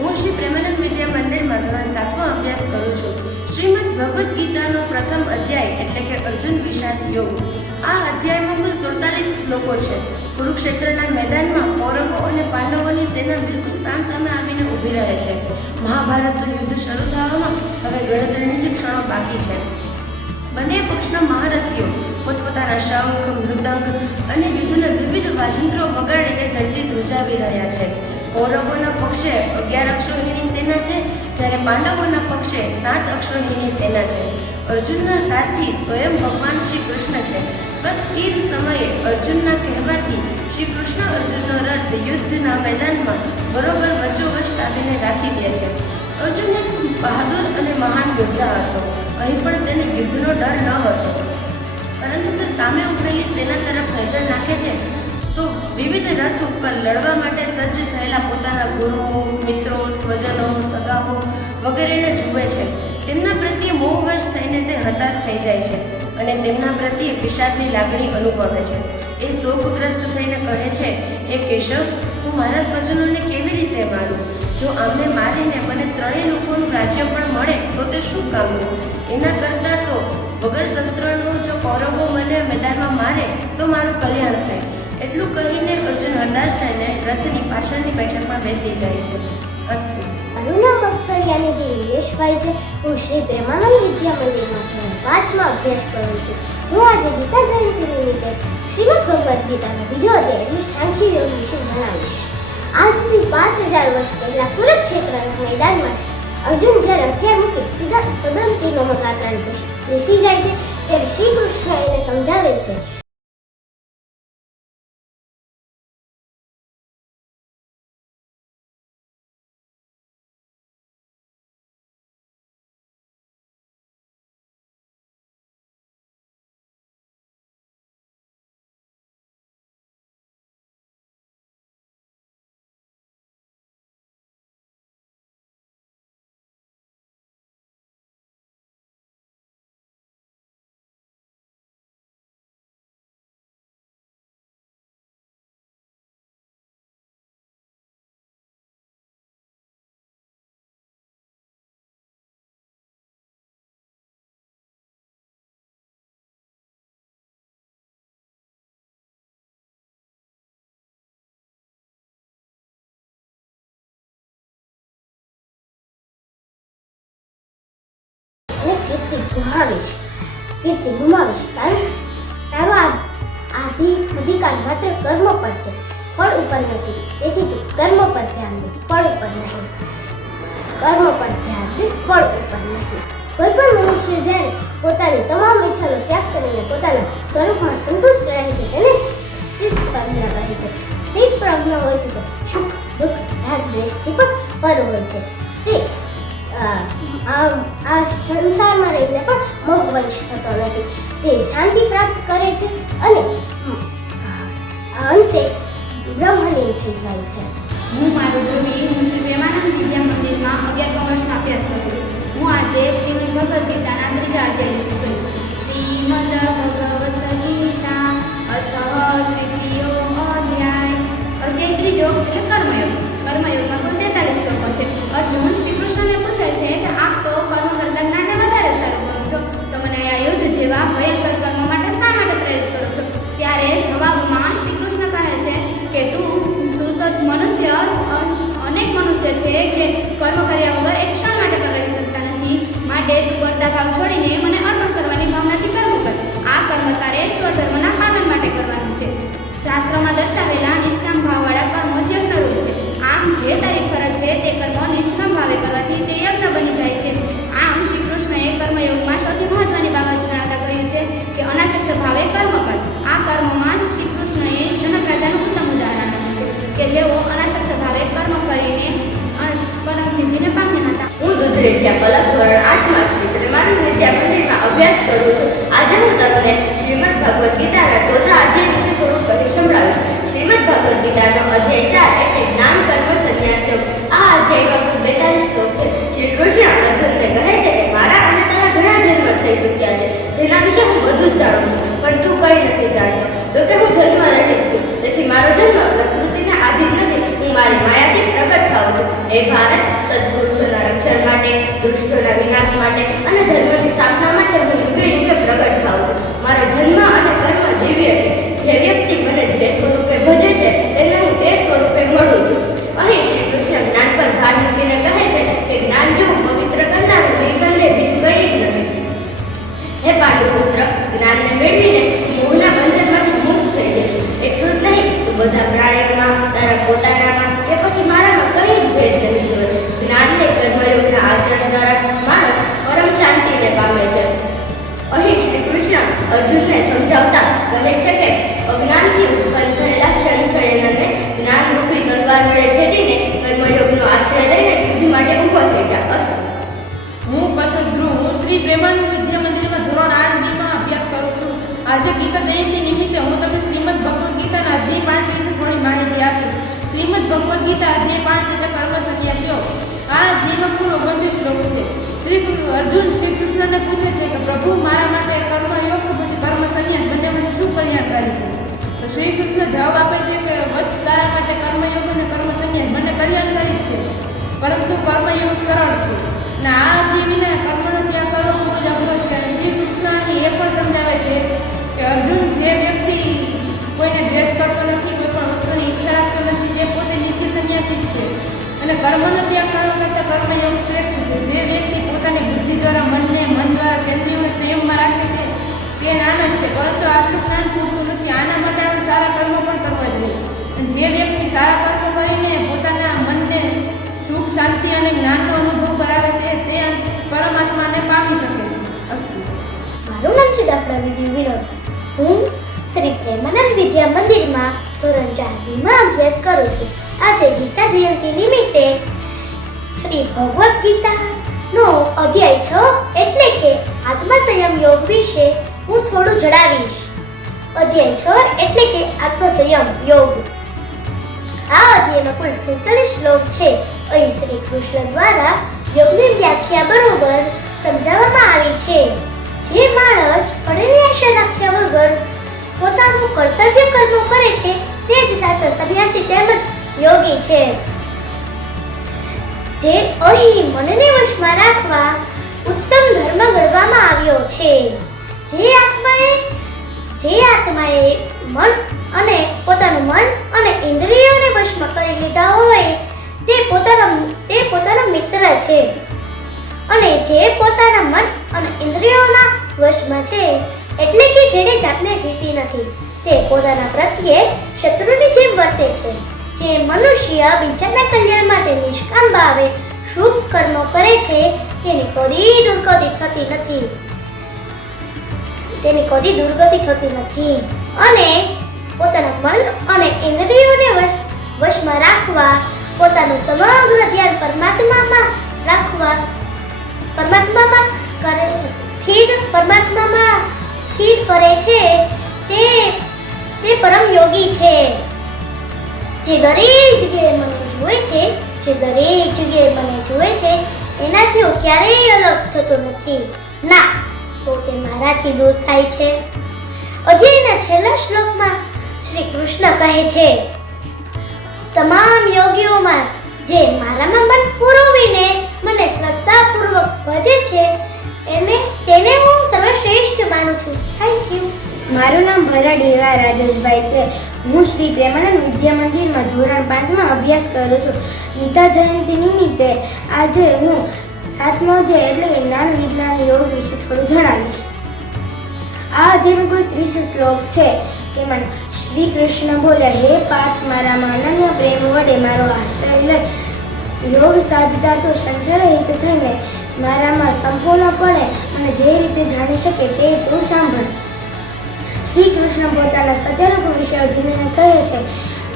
હું શ્રી પ્રેમાનંદ વિદ્યા મંદિરમાં ધોરણ 7માં અભ્યાસ કરું છું. શ્રીમદ ભગવદ્ ગીતાનો પ્રથમ અધ્યાય એટલે કે અર્જુન વિષાદ યોગ. આ અધ્યાયમાં કુલ 47 શ્લોકો છે. કુરુક્ષેત્રના મેદાનમાં કૌરવો અને પાંડવોની સેના બિલકુલ સામસામે આવીને ઊભી રહે છે. મહાભારતનું યુદ્ધ શરૂ થવામાં હવે ગણતરીની જ ક્ષણો બાકી છે. બંને પક્ષના મહારથીઓ પોતપોતાના શંખ, મૃદંગ અને યુદ્ધના વિવિધ વાજિંત્રો વગાડીને ધરતી ધ્રુજાવી રહ્યા છે. કૌરવોના પક્ષે 11 અક્ષોહિણી સેના છે, જ્યારે પાંડવોના પક્ષે 7 અક્ષોહિણી સેના છે. અર્જુનના સારથી સ્વયં ભગવાન શ્રી કૃષ્ણ છે. બસ એ જ સમયે અર્જુનના કહેવાથી શ્રી કૃષ્ણ અર્જુનનો રથ યુદ્ધના મેદાનમાં બરોબર વચ્ચોવચ આવીને રાખી દે છે. અર્જુન ખૂબ બહાદુર અને મહાન યોદ્ધા હતો. અહીં પણ તેને યુદ્ધનો ડર ન હતો, પરંતુ તે સામે ઉભેલી સેના તરફ નજર નાખે છે તો વિવિધ રથ ઉપર લડવા માટે સજ્જ થયેલા પોતાના ગુરુઓ, મિત્રો, સ્વજનો, સગાઓ વગેરેને જુએ છે. તેમના પ્રત્યે મોહવશ થઈને તે હતાશ થઈ જાય છે અને તેમના પ્રત્યે વિષાદની લાગણી અનુભવે છે. એ શોકગ્રસ્ત થઈને કહે છે, એ કેશવ, હું મારા સ્વજનોને કેવી રીતે મારું? જો આમને મારીને મને 3 લોકોનું રાજ્ય પણ મળે તો તે શું કામનું? એના કરતાં તો વગર શસ્ત્રનો જો કૌરવો મને મેદાનમાં મારે તો મારું કલ્યાણ થાય. એટલું કહીને અર્જુન હતાશ થઈને રથની પાછળની બેઠકમાં બેસી જાય છે. અસ્તુ. મારું નામ અક્ષરયાની દિનેશભાઈ છે. હું શ્રી પ્રેમાનંદ વિદ્યા મંદિરમાં ધોરણ 5માં અભ્યાસ કરું છું. હું આજે ગીતા જયંતિ નિમિત્તે શ્રીમદ ભગવદ્ ગીતાનો બીજો અધ્યાય એટલે સાંખ્ય યોગ વિશે જણાવીશ. આજથી 5000 વર્ષ પહેલા કુરુક્ષેત્રના મેદાનમાં અર્જુન જ્યારે હથિયાર મૂકી સીધા સદંતીનો મગાત્રાની પછી બેસી જાય છે ત્યારે શ્રી કૃષ્ણ એને સમજાવે છે. કીર્તિ ગુમાવીશ. તારો અધિકાર માત્ર કર્મ પર છે, ફળ ઉપર નથી. તેથી તું કર્મ પર ધ્યાન દે, ફળ ઉપર નહીં. કર્મ પર ધ્યાન દે, ફળ ઉપર નથી. કોઈ પણ મનુષ્ય જ્યારે પોતાની તમામ ઈચ્છાનો ત્યાગ કરીને પોતાના સ્વરૂપમાં સંતુષ્ટ રહે છે તેને સ્થિત પ્રજ્ઞ કહે છે. સ્થિત પ્રજ્ઞ હોય છે તો સુખ, દુઃખ, રાગ, દ્વેષથી પણ પર હોય છે. તે આ સંસારમાં રહીને પણ મોહવશ થતો નથી. તે શાંતિ પ્રાપ્ત કરે છે અને અંતે બ્રહ્મલીન થઈ જાય છે. હું મારું ધ્રુવી, હું શ્રી પ્રેમાનંદ છે જે કર્મ કર્યા વગર એક ક્ષણ માટે પણ રહી શકતા નથી. માટે તું પડદા ભાવ છોડીને મને અર્પણ કરવાની ભાવનાથી કર્મ કર. આ કર્મ તારે સ્વધર્મના પાલન માટે કરવાનું છે. શાસ્ત્રમાં દર્શાવેલા નિષ્કામ ભાવવાળા કર્મો જ યજ્ઞરૂપ છે. આમ જે તારી ફરજ છે તે કર્મો નિષ્કામ ભાવે કરવાથી તે યજ્ઞ બની જાય છે. આમ શ્રી કૃષ્ણએ કર્મયોગમાં સૌથી મહત્વની બાબત જણાવતા કહ્યું છે કે અનાસક્ત ભાવે કર્મ કર. આ કર્મમાં શ્રી કૃષ્ણએ જનક રાજાનું ઉત્તમ ઉદાહરણ આપ્યું છે કે જેઓ અનાસક્ત ભાવે કર્મ કરીને પરમ સિદ્ધિને પામ્યા હતા. હું દુધરેજિયા પલક ધોરણ 8 માં શ્રી પ્રેમાનંદ વિદ્યા મંદિરમાં અભ્યાસ કરું છું. આજે હું તમને શ્રીમદ ભગવદ્ ગીતાના 4થા અધ્યાય વિશે થોડું કહી સંભળાવીશ. શ્રીમદ ભગવદ્ ગીતાનો અધ્યાય 4 એટલે જ્ઞાન કર્મ સંન્યાસ યોગ. આ અધ્યાયમાં કુલ 42 શ્લોક છે. શ્રી કૃષ્ણ અર્જુનને કહે છે કે મારા અને તારા ઘણા જન્મ થઈ ચૂક્યા છે, જેના વિશે હું બધું જ જાણું છું, પણ તું કંઈ નથી જાણતો. જો કે હું જન્મ રહિત છું, તેથી મારો જન્મ પ્રકૃતિના આધીન નથી. હું મારી માયાથી પ્રગટ થાઉં છું. હે ભારત, સત્પુરુષોના રક્ષણ માટે, દુષ્ટોના વિનાશ માટે અને ધર્મની સ્થાપના માટે હું યુગે યુગે પ્રગટ થાઉં છું. મારો જન્મ અને કર્મ દિવ્ય છે. જે વ્યક્તિ મને જે સ્વરૂપે ભજે છે તેને હું તે સ્વરૂપે મળું છું. અહીં શ્રી કૃષ્ણ જ્ઞાન પર ભાર મૂકીને કહે છે કે જ્ઞાન જેવું પવિત્ર કરનારું નિસંદેહ બીજું કંઈ જ નથી. હે પાંડુપુત્ર, જ્ઞાનને મેળવીને મોહના બંધનમાંથી મુક્ત થઈ જશે. એટલું જ નહીં, તું બધા પ્રાણીઓમાં, તારા પોતાનામાં કે પછી મારામાં કંઈ જ ભેદ નહીં જોવે. જ્ઞાનને કર્મયોગના આચરણ દ્વારા માણસ પરમ શાંતિને પામે છે. અહીં શ્રી કૃષ્ણ અર્જુનને સમજાવતા કહે છે કે અજ્ઞાનથી ઉત્પન્ન થયેલા સંશયનને જ્ઞાનરૂપી તલવાર વડે છેદીને કર્મયોગનો આશ્રય લઈને યુદ્ધ માટે ઊભો થઈ જા. અસર. હું કચ્છ ધ્રુવ. હું શ્રી પ્રેમાનંદ વિદ્યા મંદિરમાં ધોરણ 8B માં અભ્યાસ કરું છું. આજે ગીતા જયંતિ નિમિત્તે હું તમને શ્રીમદ ભગવદ્ ગીતાના અધ્યાય 5 વિશે થોડી માહિતી આપીશ. શ્રીમદ ભગવદ્ ગીતા અધ્યાય 5 એટલે કર્મ સંન્યાસ યોગ. આ અધ્યાયમાં કુલ 29 શ્લોક છે. અર્જુન શ્રી કૃષ્ણને પૂછે છે કે પ્રભુ, મારા માટે કર્મયોગ કે પછી કર્મ સંન્યાસ બંનેમાં શું કલ્યાણકારી છે? તો શ્રી કૃષ્ણ જવાબ આપે છે કે વત્સ, તારા માટે કર્મયોગ અને કર્મ સંન્યાસ બંને કલ્યાણકારી છે, પરંતુ કર્મયોગ સરળ છે. અને આ અધ્યાય વિના કર્મનો ત્યાગ કરવો ખૂબ જ અઘરો છે. અને શ્રી કૃષ્ણ એ પણ સમજાવે છે કે અર્જુન, જે વ્યક્તિ કોઈને દ્વેષ કરતો નથી, કોઈ પણ વસ્તુની ઈચ્છા રાખતો નથી, તે પોતે નિત્ય સંન્યાસી છે. અને કર્મનો ત્યાગ કરવા કરતાં કર્મયોગ શ્રેષ્ઠ છે. જે વ્યક્તિ પોતાની બુદ્ધિ દ્વારા મન દ્વારા સેન્દ્રિયોને સંયમમાં રાખે છે તે આનંદ છે, પરંતુ આટલું જ્ઞાન પૂરતું નથી. આના માટે આપણે સારા કર્મ પણ કરવા જોઈએ. અને જે વ્યક્તિ સારા કર્મ કરીને પોતાના મનને સુખ, શાંતિ અને જ્ઞાનનો અનુભવ કરાવે છે તે પરમાત્માને પામી શકે છે. અસ્તુ. મારું નામ છે ડૉક્ટર વિધિ વિનોદ. હું શ્રી પ્રેમાનંદ વિદ્યા મંદિરમાં ધોરણ 4માં અભ્યાસ કરું છું. આજે ગીતા જયંતિ નિમિત્તે શ્રી ભગવદ્ ગીતાનો અધ્યાય 6 એટલે કે આત્મસંયમ યોગ વિશે હું થોડું જણાવીશ. અધ્યાય 6 એટલે કે આત્મસંયમ યોગ. આ અધ્યાયમાં કુલ 47 શ્લોક છે. અહીં શ્રી કૃષ્ણ દ્વારા યોગની વ્યાખ્યા બરોબર સમજાવવામાં આવી છે. જે માણસ ફળની આશા રાખ્યા વગર પોતાનું કર્તવ્ય કર્મો કરે છે તે જ સાચો સંન્યાસી તેમજ યોગી છે. જે અહીં મનને વશમાં રાખવા ઉત્તમ ધર્મ ગણવામાં આવ્યો છે. જે આત્માએ મન અને પોતાનું મન અને ઇન્દ્રિયોને વશમાં કરી લીધા હોય તે પોતાનો મિત્ર છે. અને જે પોતાના મન અને ઇન્દ્રિયોના વશમાં છે એટલે કે જેણે જાતને જીતી નથી, તે પોતાના પ્રત્યે શત્રુની જેમ વર્તે છે. જે મનુષ્ય બીજાના કલ્યાણ માટે નિષ્કામ ભાવે શુભ કર્મો કરે છે તેની કદી દુર્ગતિ થતી નથી. અને પોતાના મન અને ઇન્દ્રિયોને વશમાં રાખવા, પોતાનું સમગ્ર ધ્યાન પરમાત્મામાં સ્થિર કરે છે તે પરમ યોગી છે. જે દરેક જગ્યાએ મને જુએ છે એનાથી હું ક્યારેય અલગ થતો નથી. ના, તો તે મારાથી દૂર થાય છે. અધ્યાયના છેલ્લા શ્લોકમાં શ્રી કૃષ્ણ કહે છે, તમામ યોગીઓમાં જે મારામાં મન પુરોવીને મને શ્રદ્ધાપૂર્વક ભજે છે તેને હું સર્વશ્રેષ્ઠ માનું છું. Thank you. મારું નામ ભરડ હીરા રાજેશભાઈ છે. હું શ્રી પ્રેમાનંદ વિદ્યા મંદિરમાં ધોરણ 5માં અભ્યાસ કરું છું. ગીતા જયંતિ નિમિત્તે આજે હું 7મો અધ્યાય એટલે કે જ્ઞાન વિજ્ઞાન યોગ વિશે થોડું જણાવીશ. આ અધ્યાયમાં કુલ 30 શ્લોક છે. તેમાં શ્રી કૃષ્ણ બોલ્યા, હે પાર્થ, મારામાં અનન્ય પ્રેમ વડે મારો આશ્રય લઈ યોગ સાધતા તો સંશયરહિત થઈને મારામાં સંપૂર્ણપણે મને જે રીતે જાણી શકે તે તું સાંભળ. શ્રી કૃષ્ણ પોતાના સત્યરૂપ વિશે અર્જુનને કહે છે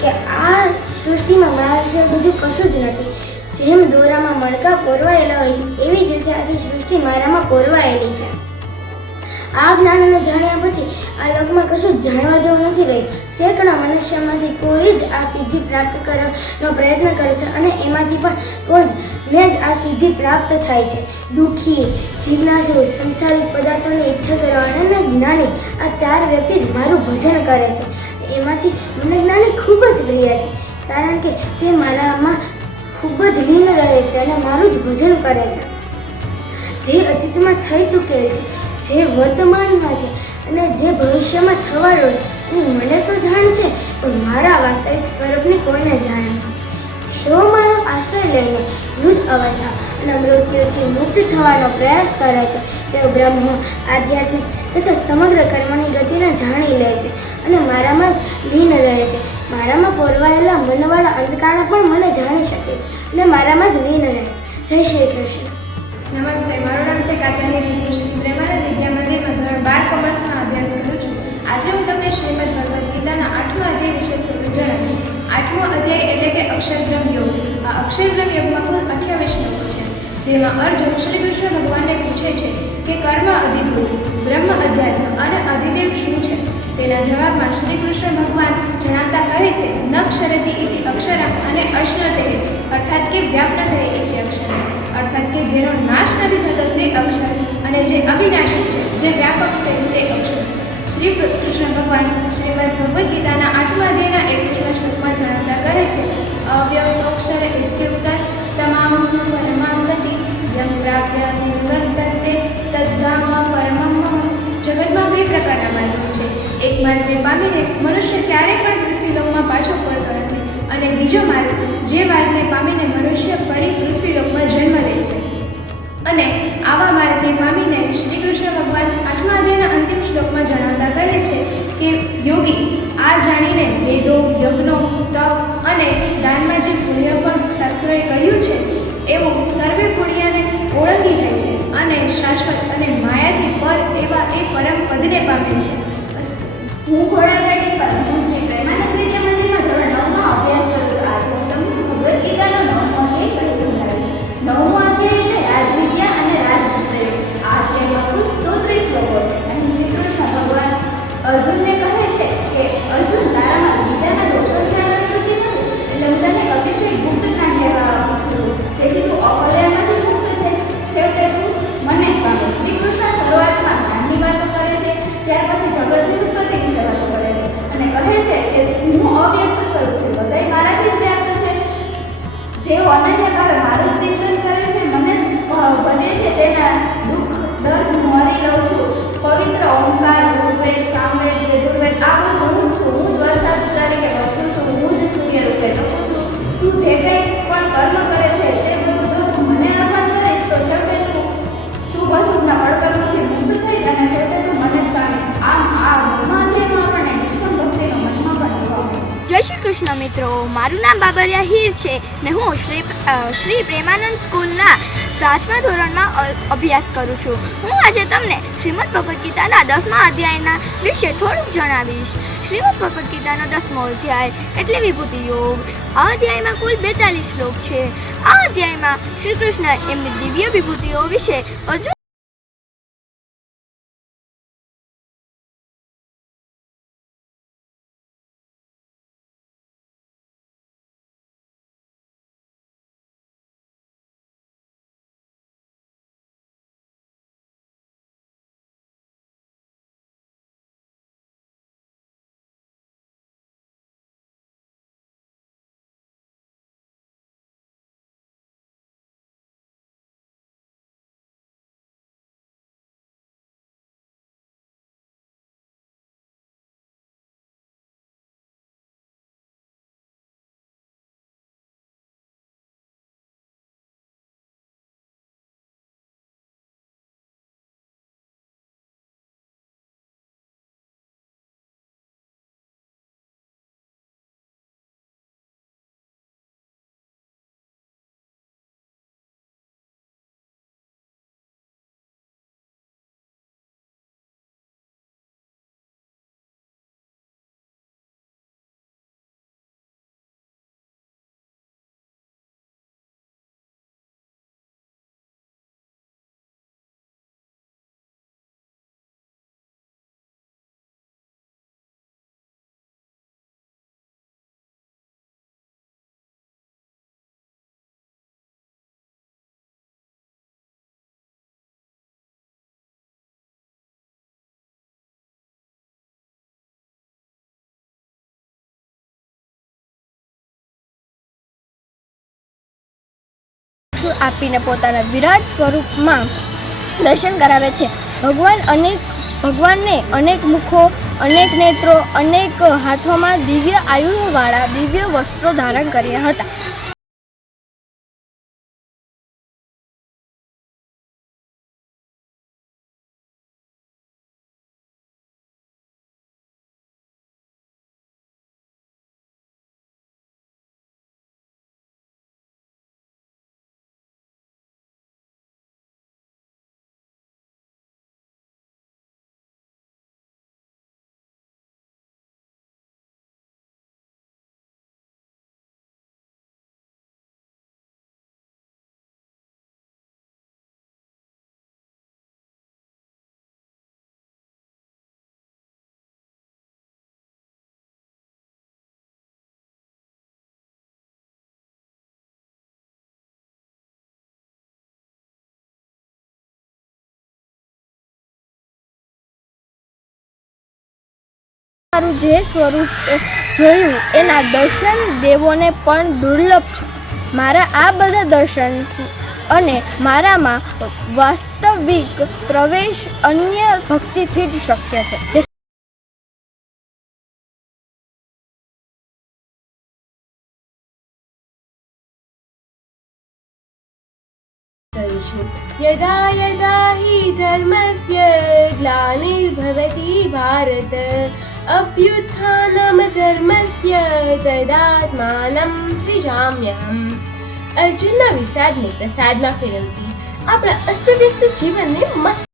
કે આ સૃષ્ટિમાં મારા સિવાય બીજું કશું જ નથી. જેમ દોરામાં મણકા પોરવાયેલા હોય છે એવી જ રીતે આખી સૃષ્ટિ મારામાં પોરવાયેલી છે. આ જ્ઞાનને જાણ્યા પછી આ લોકમાં કશું જાણવા જેવું નથી રહ્યું. સેંકડા મનુષ્યમાંથી કોઈ જ આ સિદ્ધિ પ્રાપ્ત કરવાનો પ્રયત્ન કરે છે અને એમાંથી પણ કોઈ જ જ આ સિદ્ધિ પ્રાપ્ત થાય છે. દુઃખી, જિજ્ઞાસુ, સંસારિક પદાર્થોની ઈચ્છા કરવાના અને જ્ઞાની આ 4 વ્યક્તિ જ મારું ભજન કરે છે. એમાંથી મને જ્ઞાની ખૂબ જ પ્રિય છે, કારણ કે તે મારામાં ખૂબ જ લીન રહે છે અને મારું જ ભજન કરે છે. જે અતીતમાં થઈ ચૂકેલ છે, જે વર્તમાનમાં છે અને જે ભવિષ્યમાં થવાનું હોય એની મને તો જાણ છે, પણ મારા વાસ્તવિક સ્વરૂપની કોઈને જાણ નથી. જેઓ મારો આશ્રય લઈને વૃદ્ધ અવસ્થા અને મૃત્યુથી મુક્ત થવાનો પ્રયાસ કરે છે, તેઓ બ્રહ્મ, આધ્યાત્મિક તથા સમગ્ર કર્મની ગતિને જાણી લે છે અને મારામાં જ લીન રહે છે. મારામાં પોરવાયેલા મનવાળા અંધકારો પણ મને જાણી શકે છે અને મારામાં જ લીન રહે છે. જય શ્રી કૃષ્ણ. નમસ્તે, મારું નામ છે કાચાની રીતુ. શ્રી પ્રેમાનંદ વિદ્યા મંદિરમાં ધોરણ 12 કોમર્સમાં અભ્યાસ કરું છું. આજે હું તમને શ્રીમદ ભગવદ્ ગીતાના 8મા અધ્યાય વિશે થોડું જણાવીશ. 8મો અધ્યાય એટલે કે અક્ષરબ્રહ્મ યોગ. આ અક્ષરબ્રહ્મ યોગમાં કુલ 28 શ્લોકો છે, જેમાં અર્જુન શ્રી કૃષ્ણ ભગવાનને પૂછે છે કે કર્મ અધિભૂત, બ્રહ્મ અધ્યાત્મ અને અધિદેવ શું છે. તેના જવાબમાં શ્રી કૃષ્ણ ભગવાન જણાવતા કહે છે, ન ક્ષરતી ઇતિ અક્ષરમ અને અશ્નતે, અર્થાત કે વ્યાપ્ત થયે ઇતિ અક્ષરમ, અર્થાત કે જેનો નાશ નથી થતો તે અક્ષર, અને જે અવિનાશી છે, જે વ્યાપક છે તે અક્ષર. શ્રી કૃષ્ણ ભગવાન શ્રીમદ ભગવદ્ ગીતાના 8મા અધ્યાયના 21મા શ્લોકમાં જણાવતા કહે છે, અવ્યક્તોક્ષર ઇત્યુક્તસ્ તમામ પરમાં ગતિ યં પ્રાપ્ય નિવર્તતે તદ્ધામ પરમં મમ. જગતમાં 2 પ્રકારના માર્ગો છે. એક માર્ગને પામીને મનુષ્ય ક્યારેય પણ પૃથ્વીલોકમાં પાછો ફરતો નથી, અને બીજો માર્ગ જે માર્ગને પામીને મનુષ્ય ફરી પૃથ્વીલોકમાં જન્મ લે છે. અને આવા માર્ગને પામીને શ્રી કૃષ્ણ ભગવાન 8મા અધ્યાયના અંતિમ શ્લોકમાં જણાવતા કહે છે કે યોગી આ જાણીને વેદો, યજ્ઞો, તપ અને દાનમાં જે પુણ્યફળ શાસ્ત્રોએ કહ્યું છે એવું સર્વે પુણ્યને ઓળંગી જાય છે અને શાશ્વત અને માયાથી પર એવા એ પરમ પદને પામે છે. હું ખોડાગઢ ટીપલ. હું શ્રી પ્રેમાનંદ વિદ્યા મંદિરમાં ધોરણ 9માં અભ્યાસ કરું છું. આજે હું તમને ભગવદ્ ગીતાનો 9મો અધ્યાય કહી સમજાવીશ. 9મો અધ્યાય એટલે રાજવિદ્યા અને રાજગુપ્તયોગ. આ અધ્યાયમાં કુલ 34 શ્લોકો છે. અહીં શ્રી કૃષ્ણ ભગવાન અર્જુનને કહે છે કે અર્જુન, તારામાં બીજાના દોષો જાણવાની વૃત્તિ નથી, એટલે હું તને અતિશય ગુપ્ત જ્ઞાન લેવા આપું છું, તેથી તું અકલ્યાણમાંથી મુક્ત થઈશ. છેવટે તું મને જ પામે. શ્રી કૃષ્ણ શરૂઆતમાં જ્ઞાનની વાતો કરે છે, ત્યાર પછી જગતની ઉત્પત્તિ વિશે વાતો કરે છે અને કહે છે કે હું અવ્યક્ત સ્વરૂપ છું, બધાય મારાથી જ વ્યાપ્ત છે. જેઓ અનન્ય ભાવે મારું જ ચિંતન કરે છે, મને જ ભજે છે, તેના દુઃખ દર્દ હું હરી લઉં છું. પવિત્ર ઓમકાર, ઋગ્વેદ, સામવેદ, યજુર્વેદ આ બધું હું જ છું. હું જ વરસાદ તરીકે વરસું છું, હું જ સૂર્ય રૂપે તપું છું. તું જે કંઈ પણ કર્મ કરે છે તે બધું જો તું મને અર્પણ કરીશ તો છેવટે તું શુભ અશુભના પડકરમાંથી મુક્ત થઈ અને છેવટે તું મને જ પામીશ. આમ આ 9મા અધ્યાયમાં આપણને નિષ્કામ ભક્તિનો મહિમા પણ જોવા મળે છે. જય શ્રી કૃષ્ણ મિત્રો, મારું નામ બાબરિયા હીર છે ને હું શ્રી પ્રેમાનંદ સ્કૂલના 5મા ધોરણમાં અભ્યાસ કરું છું. હું આજે તમને શ્રીમદ ભગવદ્ ગીતાના 10મા અધ્યાયના વિશે થોડુંક જણાવીશ. શ્રીમદ ભગવદ્ ગીતાનો 10મો અધ્યાય એટલે વિભૂતિ યોગ. આ અધ્યાયમાં કુલ 42 શ્લોક છે. આ અધ્યાયમાં શ્રી કૃષ્ણ એમની દિવ્ય વિભૂતિઓ વિશે હજુ ત્રિશૂળ આપીને પોતાના વિરાટ સ્વરૂપમાં દર્શન કરાવે છે. ભગવાનને અનેક મુખો, અનેક નેત્રો, અનેક હાથોમાં દિવ્ય આયુધવાળા દિવ્ય વસ્ત્રો ધારણ કર્યા હતા. મારું જે સ્વરૂપ જોયું એના દર્શન દેવોને પણ દુર્લભ છે. મારા આ બધા દર્શન અને મારામાં વાસ્તવિક પ્રવેશ અન્ય ભક્તિથી જ શક્ય છે. यदा यदा हि धर्मस्य ग्लानिर्भवति भारत अभ्युत्थानं धर्मस्य तदात्मानं सृजाम्यहम्. અર્જુનના વિષાદને પ્રસાદમાં ફેરવતી આપણા અસ્તવ્યસ્ત જીવનને મસ્ત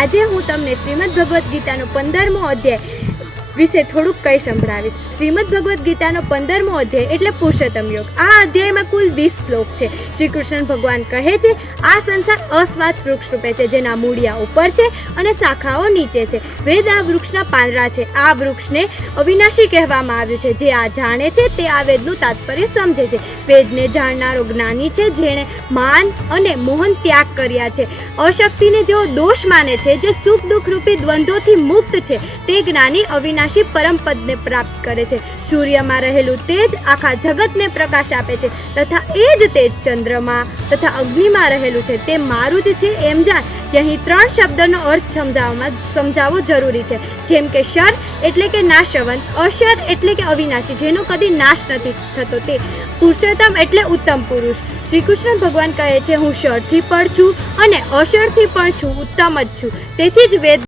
આજે હું તમને શ્રીમદ ભગવદ્ ગીતાનો 15મો અધ્યાય વિશે થોડુંક કંઈ સંભળાવીશ. શ્રીમદ ભગવદ્ ગીતાનો 15મો અધ્યાય એટલે પુરુષોત્તમ યોગ. આ અધ્યાયમાં કુલ 20 શ્લોક છે. શ્રી કૃષ્ણ ભગવાન કહે છે આ સંસાર અસ્વાદ વૃક્ષ રૂપે છે, જેના મૂળિયા ઉપર છે અને શાખાઓ નીચે છે. વેદ આ વૃક્ષના પાંદડા છે. આ વૃક્ષને અવિનાશી કહેવામાં આવ્યું છે. જે આ જાણે છે તે આ વેદનું તાત્પર્ય સમજે છે. વેદને જાણનારો જ્ઞાની છે, જેણે માન અને મોહન ત્યાગ કર્યા છે. અશક્તિને જેઓ દોષ માને છે, જે સુખ દુઃખ રૂપી દ્વંદ્વોથી મુક્ત છે, તે જ્ઞાની અવિનાશી પરમ પદને પ્રાપ્ત કરે છે. સૂર્યમાં રહેલું તેજ આખા જગતને પ્રકાશ આપે છે, તથા એ જ તેજ ચંદ્રમાં તથા અગ્નિમાં રહેલું છે. તે મારું જ છે એમ જાણ. અહીં 3 શબ્દનો અર્થ સમજાવવો જરૂરી છે. જેમ કે શર એટલે કે નાશવંત, અશર એટલે કે અવિનાશી, જેનો કદી નાશ નથી થતો, તે પુરુષોત્તમ એટલે ઉત્તમ પુરુષ. શ્રી કૃષ્ણ ભગવાન કહે છે હું શરથી પણ છું અને અશરથી પણ છું, ઉત્તમ જ છું. તેથી જ વેદ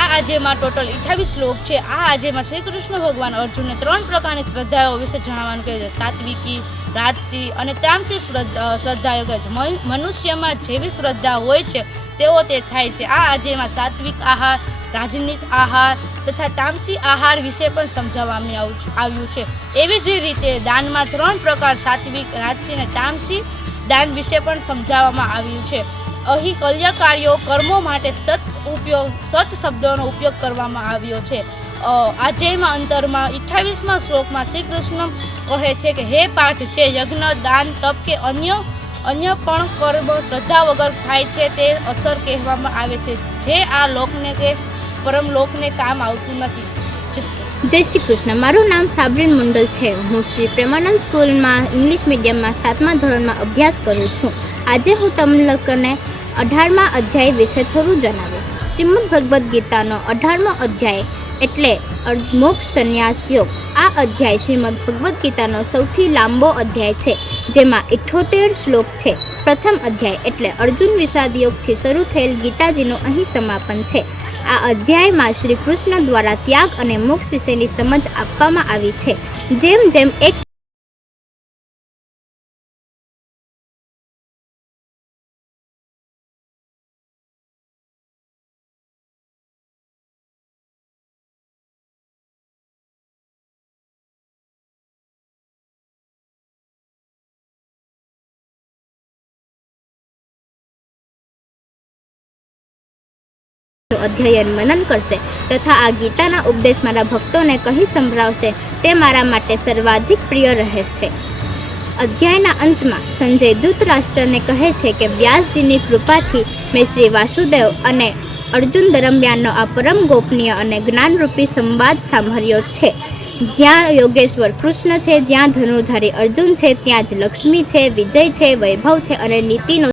આ આજેમાં ટોટલ 28 શ્લોક છે. આ આજેમાં શ્રી કૃષ્ણ ભગવાન અર્જુનને 3 પ્રકારની શ્રદ્ધાઓ વિશે જણાવવાનું કહે છે. સાત્વિકી, રાજસી અને તામસી શ્રદ્ધાઓ કહે છે. મનુષ્યમાં જેવી શ્રદ્ધા હોય છે તેવો તે થાય છે. આ આજેમાં સાત્વિક આહાર, રાજનિક આહાર તથા તામસી આહાર વિશે પણ સમજાવવામાં આવ્યું છે. એવી જ રીતે દાનમાં 3 પ્રકાર સાત્વિક, રાજસી અને તામસી દાન વિશે પણ સમજાવવામાં આવ્યું છે. અહીં કલ્યાણકારીઓ કર્મો માટે સત શબ્દોનો ઉપયોગ કરવામાં આવ્યો છે. આજેમાં અંતરમાં 28મા શ્લોકમાં શ્રી કૃષ્ણ કહે છે કે હે પાર્થ, છે યજ્ઞ, દાન, તપ કે અન્ય પણ કર્મ શ્રદ્ધા વગર થાય છે તે અસર કહેવામાં આવે છે, જે આ લોકને કે પરમલોકને કામ આવતું નથી. જય શ્રી કૃષ્ણ. મારું નામ સાબરીન મંડલ છે. હું શ્રી પ્રેમાનંદ સ્કૂલમાં ઇંગ્લિશ મીડિયમમાં 7મા ધોરણમાં અભ્યાસ કરું છું. આજે હું તમને લોકોને 18મા અધ્યાય વિશે થોડું જણાવીશ. શ્રીમદ ભગવદ્ ગીતાનો 18મો અધ્યાય એટલે મોક્ષ સંન્યાસ યોગ. આ અધ્યાય શ્રીમદ ભગવદ્ ગીતાનો સૌથી લાંબો અધ્યાય છે, જેમાં 78 શ્લોક છે. પ્રથમ અધ્યાય એટલે અર્જુન વિષાદ યોગથી શરૂ થયેલ ગીતાજીનું અહીં સમાપન છે. આ અધ્યાયમાં શ્રી કૃષ્ણ દ્વારા ત્યાગ અને મોક્ષ વિશેની સમજ આપવામાં આવી છે. જેમ જેમ એક અધ્યયન મનન કરશે તથા આ ગીતાના ઉપદેશ મારા ભક્તોને કહી સંભળાવશે તે મારા માટે સર્વાધિક પ્રિય રહેશે. અધ્યાયના અંતમાં સંજય ધૃતરાષ્ટ્રને કહે છે કે વ્યાસજીની કૃપાથી મેં શ્રી વાસુદેવ અને અર્જુન દરમિયાનનો આ પરમ ગોપનીય અને જ્ઞાનરૂપી સંવાદ સાંભળ્યો છે. જ્યાં યોગેશ્વર કૃષ્ણ છે, જ્યાં ધનુર્ધારી અર્જુન છે, ત્યાં જ લક્ષ્મી છે, વિજય છે, વૈભવ છે અને નીતિનો